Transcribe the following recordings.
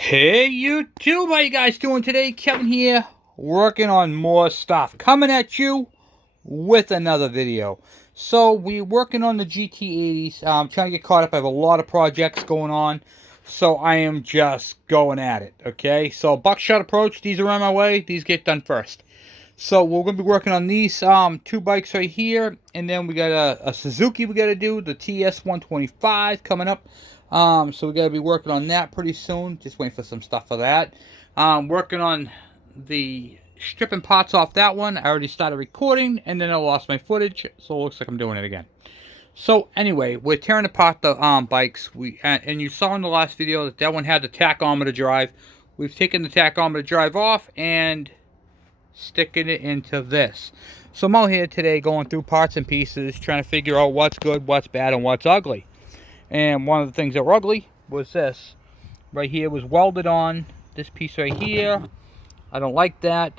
Hey YouTube, how you guys doing today? Kevin here, working on more stuff, coming at you with another video. So we're working on the GT80s. I'm trying to get caught up. I have a lot of projects going on, so I am just going at it. Okay, so buckshot approach. These are on my way. These get done first. So we're going to be working on these two bikes right here, and then we got a Suzuki we got to do, the TS125 coming up. So we got to be working on that pretty soon. Just waiting for some stuff for that. Working on the stripping parts off that one. I already started recording, and then I lost my footage, so it looks like I'm doing it again. So anyway, we're tearing apart the bikes. And you saw in the last video that that one had the tachometer drive. We've taken the tachometer drive off and sticking it into this. So I'm out here today going through parts and pieces, trying to figure out what's good, what's bad, and what's ugly. And one of the things that were ugly was this. Right here was welded on. This piece right here, I don't like that.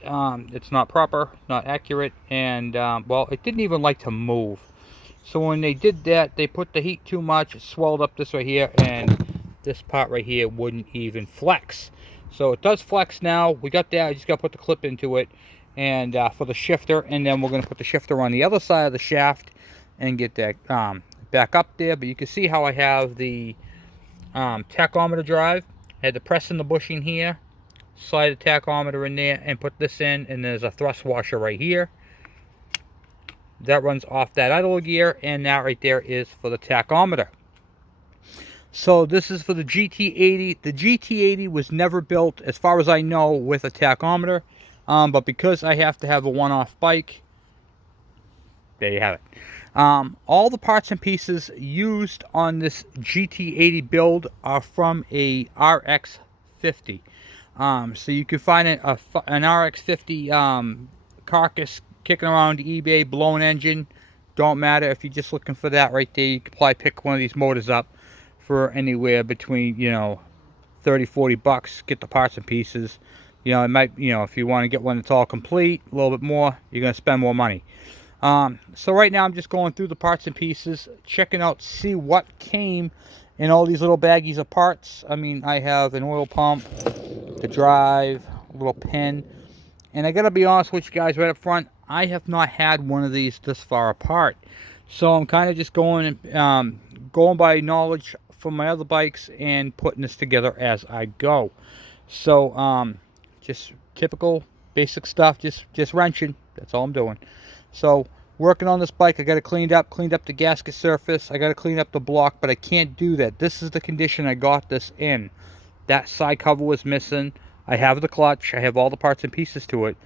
It's not proper, not accurate, and well, it didn't even like to move. So when they did that, they put the heat too much, it swelled up this right here, and this part right here wouldn't even flex. So it does flex now. We got that. I just got to put the clip into it, and for the shifter, and then we're going to put the shifter on the other side of the shaft and get that back up there. But you can see how I have the tachometer drive. I had to press in the bushing here, slide the tachometer in there, and put this in, and there's a thrust washer right here. That runs off that idle gear, and that right there is for the tachometer. So this is for the GT80. The GT80 was never built, as far as I know, with a tachometer. But because I have to have a one-off bike, there you have it. All the parts and pieces used on this GT80 build are from a RX-50. So you can find an RX-50 carcass kicking around eBay, blown engine. Don't matter if you're just looking for that right there. You can probably pick one of these motors up for anywhere between, you know, 30-40 bucks. Get the parts and pieces. You know, it might, you know, if you want to get one that's all complete, a little bit more, you're going to spend more money. So right now I'm just going through the parts and pieces, checking out, see what came in all these little baggies of parts. I mean, I have an oil pump, the drive, a little pin, and I gotta be honest with you guys right up front, I have not had one of these this far apart. So I'm kind of just going by knowledge from my other bikes and putting this together as I go. So just typical basic stuff, just wrenching. That's all I'm doing. So working on this bike, I got it cleaned up the gasket surface. I got to clean up the block, but I can't do that. This is the condition I got this in. That side cover was missing. I have the clutch. I have all the parts and pieces to it,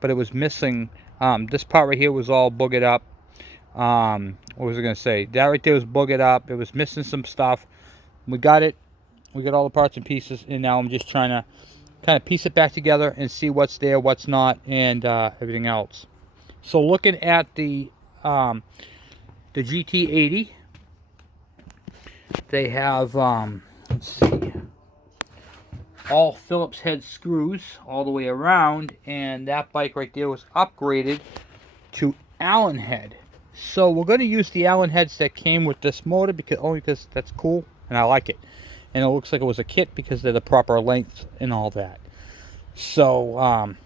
but it was missing. This part right here was all boogered up. What was I going to say? That right there was boogered up. It was missing some stuff. We got it. We got all the parts and pieces, and now I'm just trying to kind of piece it back together and see what's there, what's not, and everything else. So looking at the GT80, they have let's see, all Phillips head screws all the way around, and that bike right there was upgraded to Allen head. So we're going to use the Allen heads that came with this motor only because that's cool and I like it, and it looks like it was a kit because they're the proper length and all that. So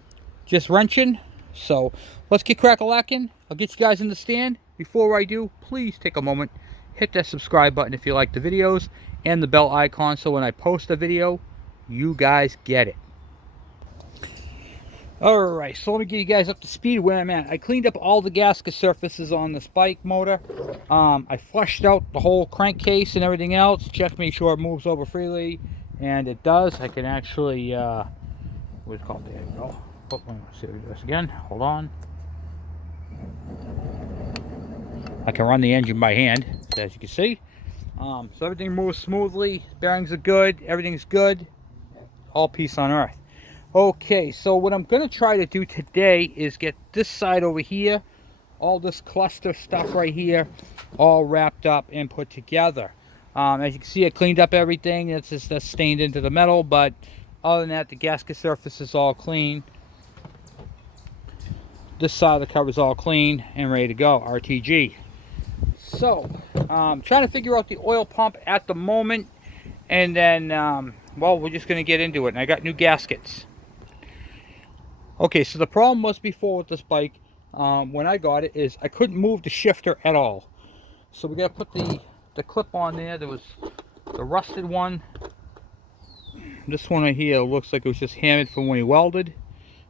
just wrenching. So let's get crack-a-lacking. I'll get you guys in the stand. Before I do, please take a moment, hit that subscribe button if you like the videos, and the bell icon so when I post a video, you guys get it. Alright, so let me get you guys up to speed where I'm at. I cleaned up all the gasket surfaces on this bike motor. I flushed out the whole crankcase and everything else. Check, make sure it moves over freely, and it does. I can actually, what's it called? There you go. Oh, let's see this again. Hold on. I can run the engine by hand, as you can see. So everything moves smoothly. Bearings are good. Everything's good. All peace on earth. Okay, so what I'm going to try to do today is get this side over here, all this cluster stuff right here, all wrapped up and put together. As you can see, I cleaned up everything. That's stained into the metal, but other than that, the gasket surface is all clean. This side of the cover is all clean and ready to go, RTG. So, trying to figure out the oil pump at the moment. And then, well, we're just going to get into it. And I got new gaskets. Okay, so the problem was before with this bike, when I got it, is I couldn't move the shifter at all. So we got to put the clip on there. There was the rusted one. This one right here looks like it was just hammered from when he welded.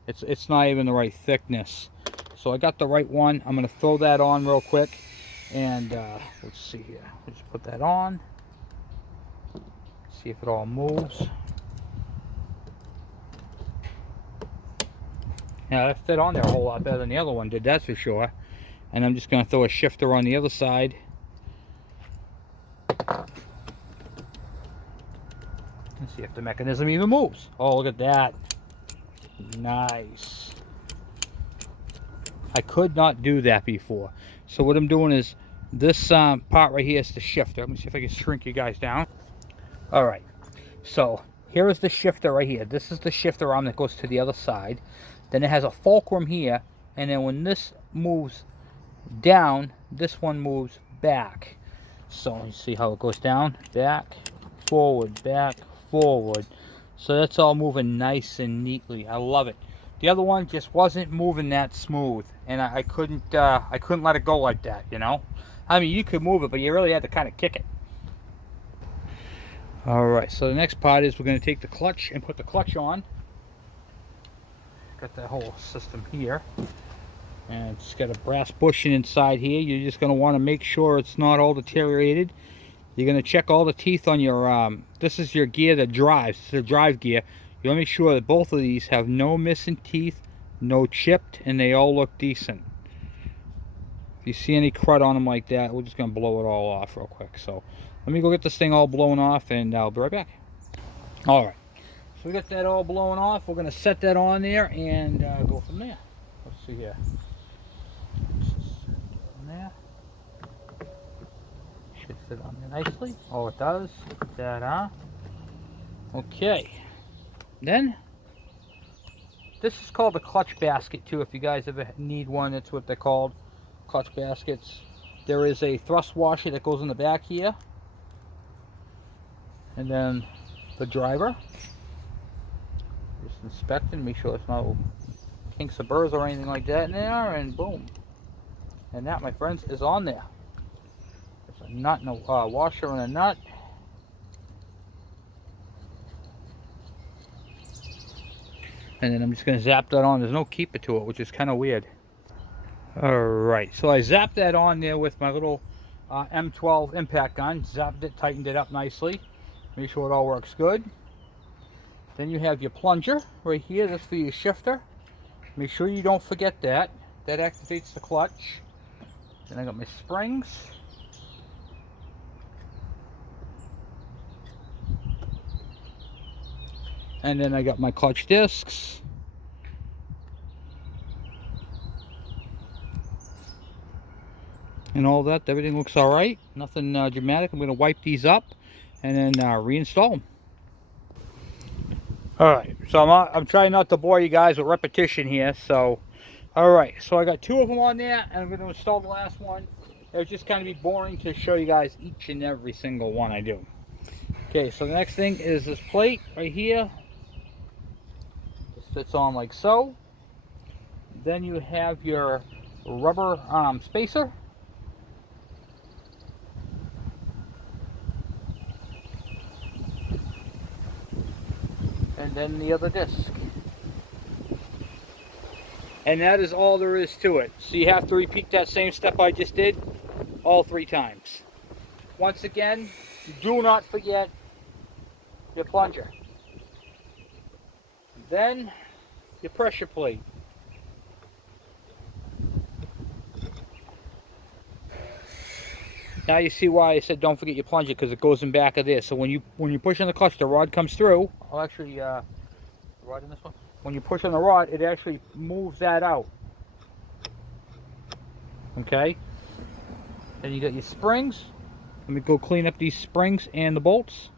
It's not even the right thickness. So I got the right one. I'm going to throw that on real quick. And let's see here. Let's put that on. See if it all moves. Yeah, that fit on there a whole lot better than the other one did, that's for sure. And I'm just going to throw a shifter on the other side. Let's see if the mechanism even moves. Oh, look at that. Nice. I could not do that before. So what I'm doing is, this part right here is the shifter. Let me see if I can shrink you guys down. Alright, so here is the shifter right here. This is the shifter arm that goes to the other side. Then it has a fulcrum here, and then when this moves down, this one moves back. So let me see how it goes down. Back, forward, back, forward. So that's all moving nice and neatly. I love it. The other one just wasn't moving that smooth, and I couldn't let it go like that, you know. I mean, you could move it, but you really had to kind of kick it. Alright, so the next part is we're going to take the clutch and put the clutch on. Got that whole system here. And it's got a brass bushing inside here. You're just going to want to make sure it's not all deteriorated. You're going to check all the teeth on your, this is your gear that drives, it's the drive gear. You want to make sure that both of these have no missing teeth, no chipped, and they all look decent. If you see any crud on them like that, we're just going to blow it all off real quick. So let me go get this thing all blown off, and I'll be right back. Alright, so we got that all blown off. We're going to set that on there and go from there. Let's see here. There. Should fit on there nicely. Oh, it does. Put that on. Okay. Then, this is called a clutch basket too. If you guys ever need one, that's what they're called. Clutch baskets. There is a thrust washer that goes in the back here. And then the driver. Just inspect it, make sure there's no kinks or burrs or anything like that in there, and boom. And that, my friends, is on there. There's a nut and a washer and a nut. And then I'm just going to zap that on. There's no keeper to it, which is kind of weird. Alright, so I zapped that on there with my little M12 impact gun. Zapped it, tightened it up nicely. Make sure it all works good. Then you have your plunger right here. That's for your shifter. Make sure you don't forget that. That activates the clutch. Then I got my springs. And then I got my clutch discs. And all that. Everything looks alright. Nothing dramatic. I'm going to wipe these up and then reinstall them. Alright, so I'm trying not to bore you guys with repetition here. So, alright, so I got two of them on there, and I'm going to install the last one. It's just kind of be boring to show you guys each and every single one I do. Okay, so the next thing is this plate right here. This fits on like so. Then you have your rubber spacer. And then the other disc. And that is all there is to it. So you have to repeat that same step I just did all 3 times. Once again, do not forget your plunger. Then your pressure plate. Now you see why I said don't forget your plunger, because it goes in back of this. So when you push on the clutch, the rod comes through. I'll actually rod in this one. When you push on the rod, it actually moves that out. Okay. Then you got your springs. Let me go clean up these springs and the bolts.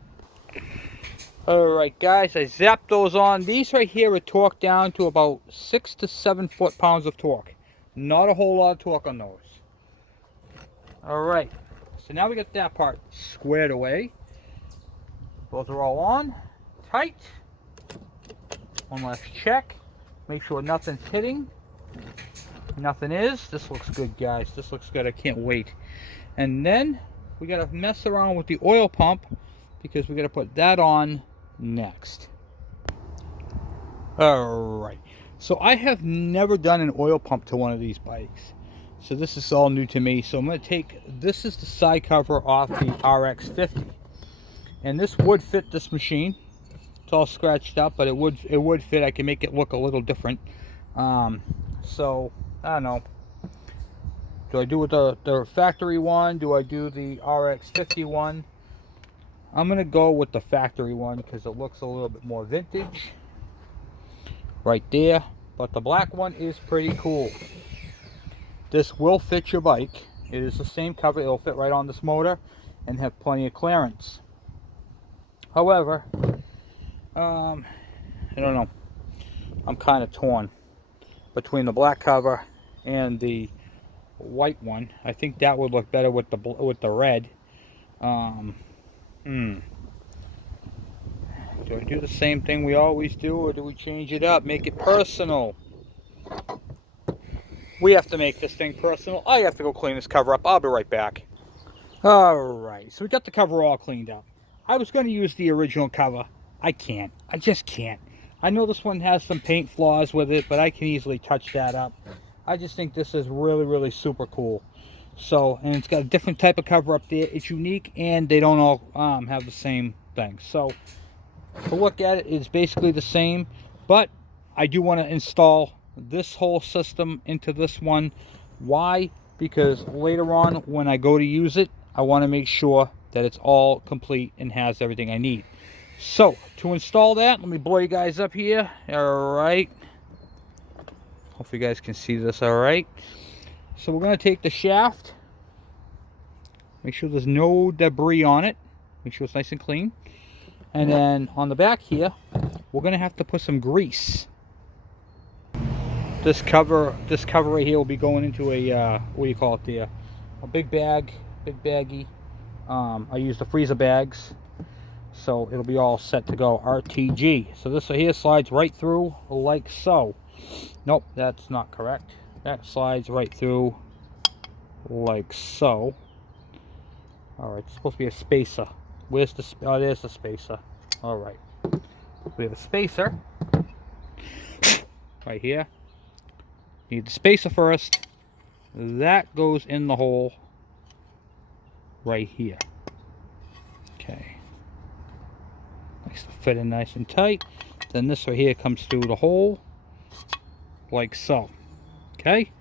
Alright guys, I zapped those on. These right here are torqued down to about 6 to 7 foot-pounds of torque. Not a whole lot of torque on those. Alright. So now we got that part squared away. Those are all on, tight. One last check. Make sure nothing's hitting. Nothing is. This looks good, guys. This looks good. I can't wait. And then we got to mess around with the oil pump because we got to put that on next. Alright. So I have never done an oil pump to one of these bikes. So this is all new to me. So I'm going to take, this is the side cover off the RX50. And this would fit this machine. It's all scratched up, but it would fit. I can make it look a little different. So, I don't know. Do I do with the factory one? Do I do the RX50 one? I'm going to go with the factory one because it looks a little bit more vintage. Right there. But the black one is pretty cool. This will fit your bike. It is the same cover. It'll fit right on this motor and have plenty of clearance. However, I don't know. I'm kind of torn between the black cover and the white one. I think that would look better with the red. Do I do the same thing we always do, or do we change it up, make it personal? We have to make this thing personal. I have to go clean this cover up. I'll be right back. Alright, so we got the cover all cleaned up. I was going to use the original cover. I can't. I just can't. I know this one has some paint flaws with it, but I can easily touch that up. I just think this is really, really super cool. So, and it's got a different type of cover up there. It's unique, and they don't all have the same thing. So, to look at it, it's basically the same, but I do want to install this whole system into this one. Why? Because later on when I go to use it, I want to make sure that it's all complete and has everything I need. So to install that, let me blow you guys up here. All right, hopefully you guys can see this. All right, so we're going to take the shaft, make sure there's no debris on it, make sure it's nice and clean, and then on the back here we're going to have to put some grease. This cover right here will be going into a what do you call it there? A big baggie. I use the freezer bags, so it'll be all set to go. RTG. So this right here slides right through like so. Nope, that's not correct. That slides right through like so. All right, it's supposed to be a spacer. Where's the? Oh, there's the spacer. All right, we have a spacer right here. Need the spacer first. That goes in the hole right here. Okay. Nice to fit in nice and tight. Then this right here comes through the hole like so. Okay.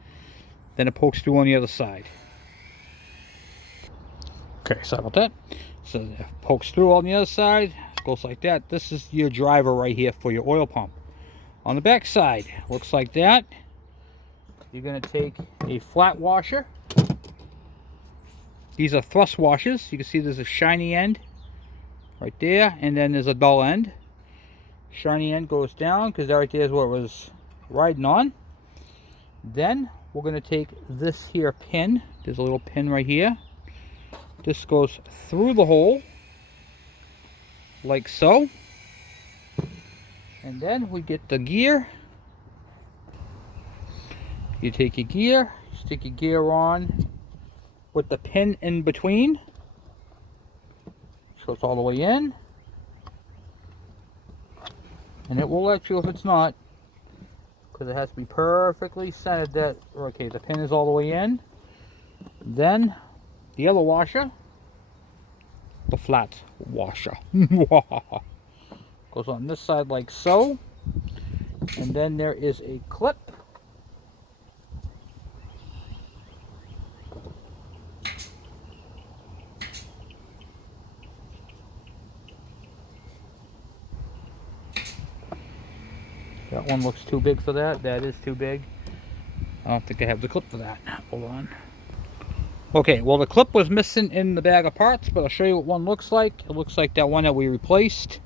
Then it pokes through on the other side. Okay, sorry about that. So it pokes through on the other side. Goes like that. This is your driver right here for your oil pump. On the back side, looks like that. You're going to take a flat washer. These are thrust washers. You can see there's a shiny end right there, and then there's a dull end. Shiny end goes down because right there is what it was riding on. Then we're going to take this here pin. There's a little pin right here. This goes through the hole like so. And then we get the gear. You take your gear, stick your gear on with the pin in between. So it's all the way in. And it will let you if it's not, because it has to be perfectly centered that, okay, the pin is all the way in. Then the other washer, the flat washer, goes on this side like so. And then there is a clip. That one looks too big for that. That is too big. I don't think I have the clip for that. Hold on. Okay, well the clip was missing in the bag of parts, but I'll show you what one looks like. It looks like that one that we replaced.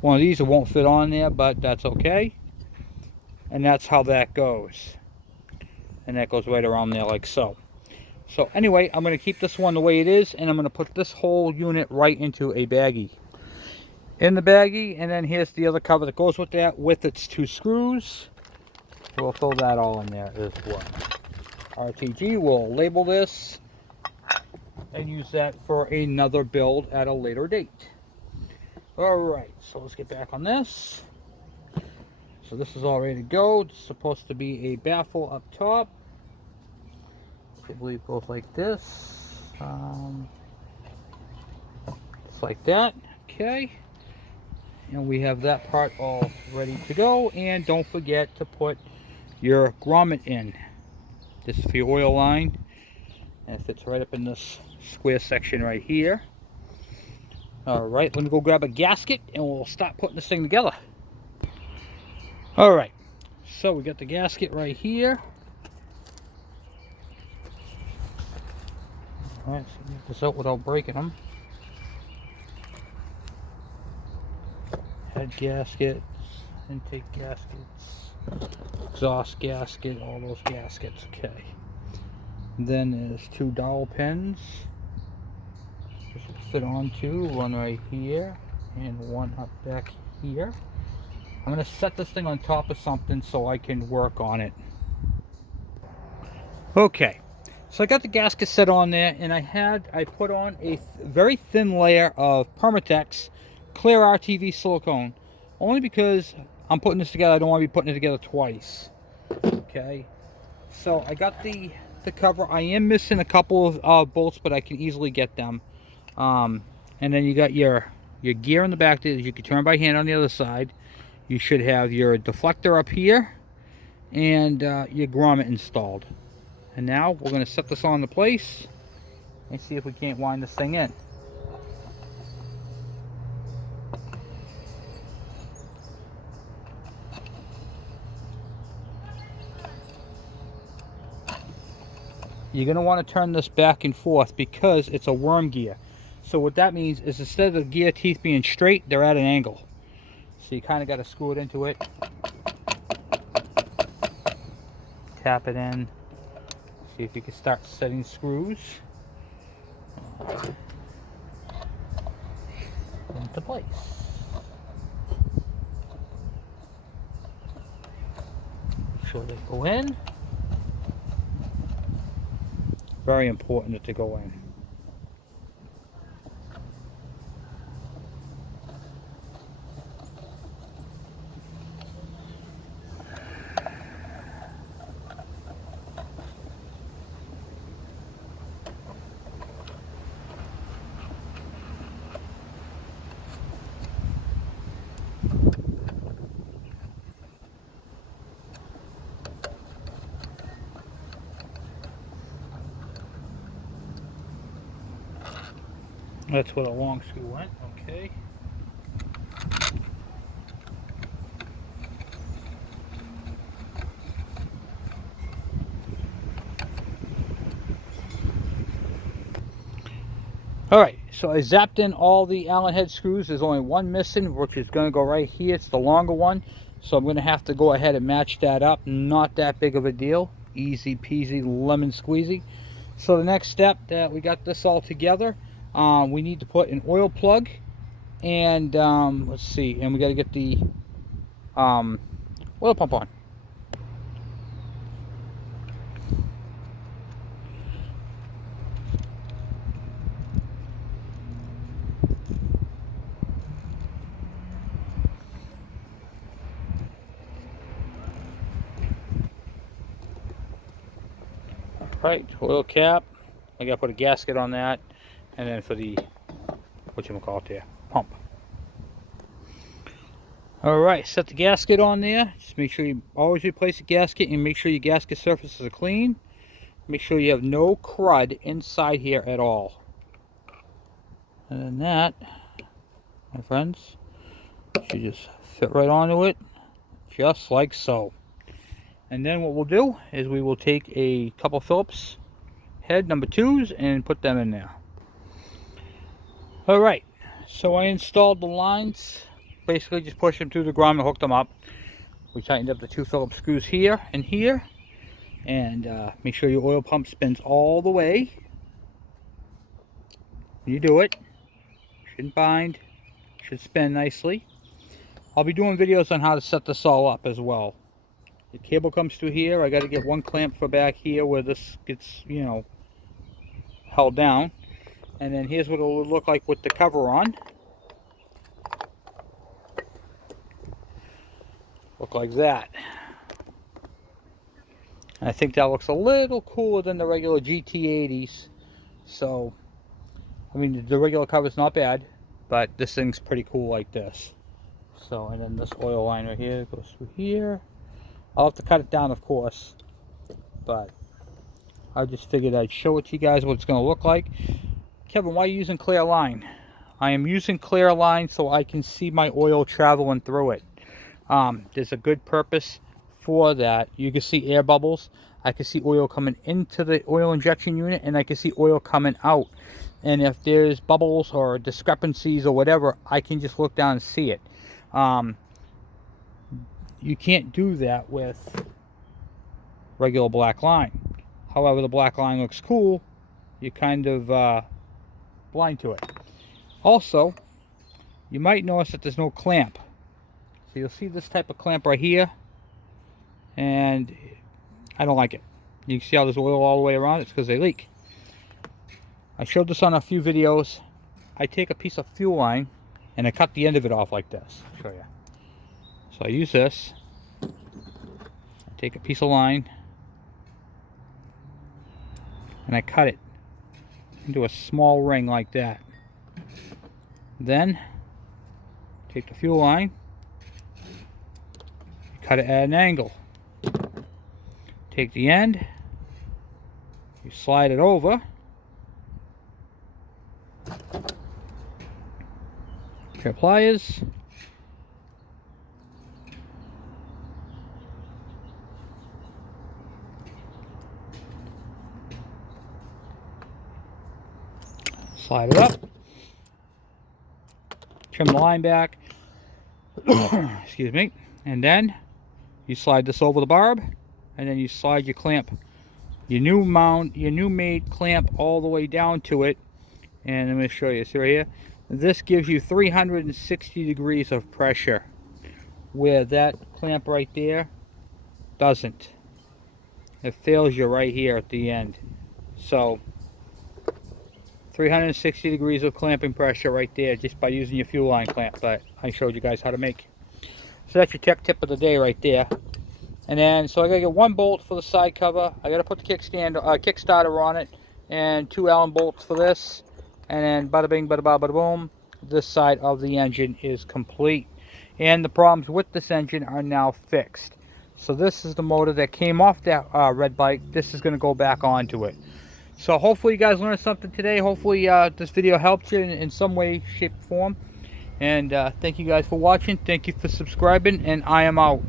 One of these, it won't fit on there, but that's okay. And that's how that goes. And that goes right around there like so. So anyway, I'm going to keep this one the way it is, and I'm going to put this whole unit right into a baggie. in the baggie, and then here's the other cover that goes with that with its 2 screws. We'll throw that all in there as well. RTG will label this and use that for another build at a later date. Alright, so let's get back on this. So this is all ready to go. It's supposed to be a baffle up top. I believe goes like this. Just like that. Okay. And we have that part all ready to go. And don't forget to put your grommet in. This is for your oil line. And it fits right up in this square section right here. Alright, let me go grab a gasket and we'll start putting this thing together. Alright, so we got the gasket right here. Alright, so get this out without breaking them. Head gaskets, intake gaskets, exhaust gasket, all those gaskets, okay. Then there's 2 dowel pins. This will fit onto one right here and one up back here. I'm going to set this thing on top of something so I can work on it. Okay, so I got the gasket set on there, and I put on a very thin layer of Permatex clear RTV silicone, only because I'm putting this together. I don't want to be putting it together twice. Okay, so I got the cover. I am missing a couple of bolts, but I can easily get them. And then you got your gear in the back that you can turn by hand on the other side. You should have your deflector up here and your grommet installed. And now we're going to set this on the place and see if we can't wind this thing in. You're going to want to turn this back and forth because it's a worm gear. So what that means is instead of the gear teeth being straight, they're at an angle. So you kind of got to screw it into it. Tap it in. See if you can start setting screws into place. Make sure they go in. Very important that they go in. That's where the long screw went, okay. Alright, so I zapped in all the Allen head screws. There's only one missing, which is going to go right here. It's the longer one. So I'm going to have to go ahead and match that up. Not that big of a deal. Easy peasy lemon squeezy. So the next step, that we got this all together, we need to put an oil plug. And let's see, and we got to get the oil pump on. Right, oil cap. I gotta put a gasket on that, and then for the whatchamacallit there, pump. Alright, set the gasket on there. Just make sure you always replace the gasket and make sure your gasket surfaces are clean. Make sure you have no crud inside here at all. And then that, my friends, should just fit right onto it, just like so. And then what we'll do is we will take a couple Phillips head number 2s and put them in there. Alright, so I installed the lines. Basically just pushed them through the grommet and hooked them up. We tightened up the 2 Phillips screws here and here. And make sure your oil pump spins all the way when you do it. Shouldn't bind, Should spin nicely. I'll be doing videos on how to set this all up as well. The cable comes through here. I got to get one clamp for back here where this gets, you know, held down. And then here's what it will look like with the cover on. Look like that. And I think that looks a little cooler than the regular GT80s. So, I mean, the regular cover's not bad, but this thing's pretty cool like this. So, and then this oil line right here goes through here. I'll have to cut it down, of course, but I just figured I'd show it to you guys what it's going to look like. Kevin, why are you using clear line? I am using clear line so I can see my oil traveling through it. There's a good purpose for that. You can see air bubbles. I can see oil coming into the oil injection unit, and I can see oil coming out. And if there's bubbles or discrepancies or whatever, I can just look down and see it. You can't do that with regular black line. However, the black line looks cool. You're kind of blind to it. Also, you might notice that there's no clamp. So you'll see this type of clamp right here, and I don't like it. You can see how there's oil all the way around. It's because they leak. I showed this on a few videos. I take a piece of fuel line and I cut the end of it off like this. I'll show you. So I use this. I take a piece of line and I cut it into a small ring like that. Then take the fuel line, cut it at an angle. Take the end, you slide it over, your pliers, slide it up, trim the line back, excuse me, and then you slide this over the barb, and then you slide your clamp, your new made clamp all the way down to it. And I'm going to show you. See right here? This gives you 360 degrees of pressure, where that clamp right there doesn't. It fails you right here at the end. So 360 degrees of clamping pressure right there just by using your fuel line clamp that I showed you guys how to make. So that's your tech tip of the day right there. And then, so I gotta get one bolt for the side cover. I gotta put the kickstarter on it, and 2 Allen bolts for this. And then, bada bing, bada ba, bada boom. This side of the engine is complete, and the problems with this engine are now fixed. So this is the motor that came off that red bike. This is gonna go back onto it. So hopefully you guys learned something today. Hopefully this video helped you in some way, shape, or form. And thank you guys for watching. Thank you for subscribing, and I am out.